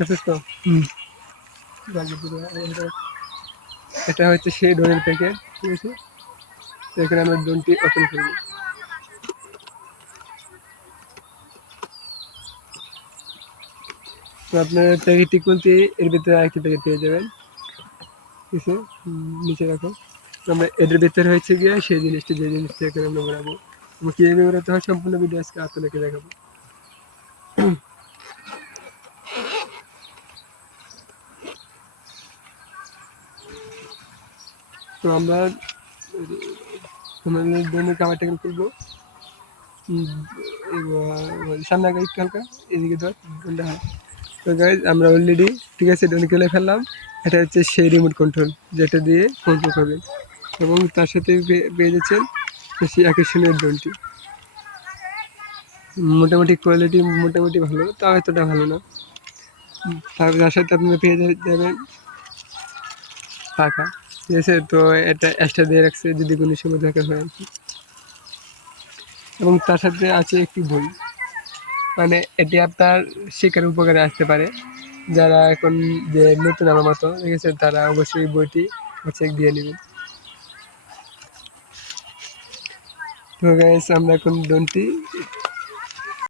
দেখছিস তো? হুম। এটা হচ্ছে সেই ড্রোনের প্যাকেট, ঠিক আছে? তো এখানে আমরা ড্রোনটি ওপেন করব। তো আপনার প্যাকেটটি খুলতে এর ভিতরে আরেকটি প্যাকেট পেয়ে যাবেন, ঠিক আছে? নিচে রাখো। তো আমরা এদের ভিতরে হচ্ছে গিয়ে সেই জিনিসটি, যে জিনিসটি এখানে আমরা বানাবো। আমরা কীভাবে বেরোতে হয় সম্পূর্ণ ভিডিও আজকে আপনাদেরকে দেখাবো। তো আমরা আমাদের ড্রোনের কাভারটা খুলবো। সামনে আগে একটু হালকা এদিকে ধর ড্রোনটা। হ্যাঁ, তো গাইজ আমরা অলরেডি, ঠিক আছে, ড্রোন খুলে ফেললাম। এটা হচ্ছে সেই রিমোট কন্ট্রোল যেটা দিয়ে কন্ট্রোল করবেন, এবং তার সাথে পেয়ে যাচ্ছেন সেই আকর্ষণীয় ড্রোনটি। মোটামুটি কোয়ালিটি মোটামুটি ভালো, তাও এতটা ভালো না। তার সাথে আপনারা পেয়ে যাবেন পাখা, ঠিক আছে? তো এটা এক্সট্রা দিয়ে রাখছে যদি কোনো সময় দরকার হয় আর কি। এবং তার সাথে আছে একটি বই, মানে এটি আপনার শেখার উপকারে আসতে পারে। যারা এখন যে নতুন আমার মতো, ঠিক আছে, তারা অবশ্যই বইটি হচ্ছে দিয়ে নেবেন। তো গাইস আমরা এখন ড্রোনটি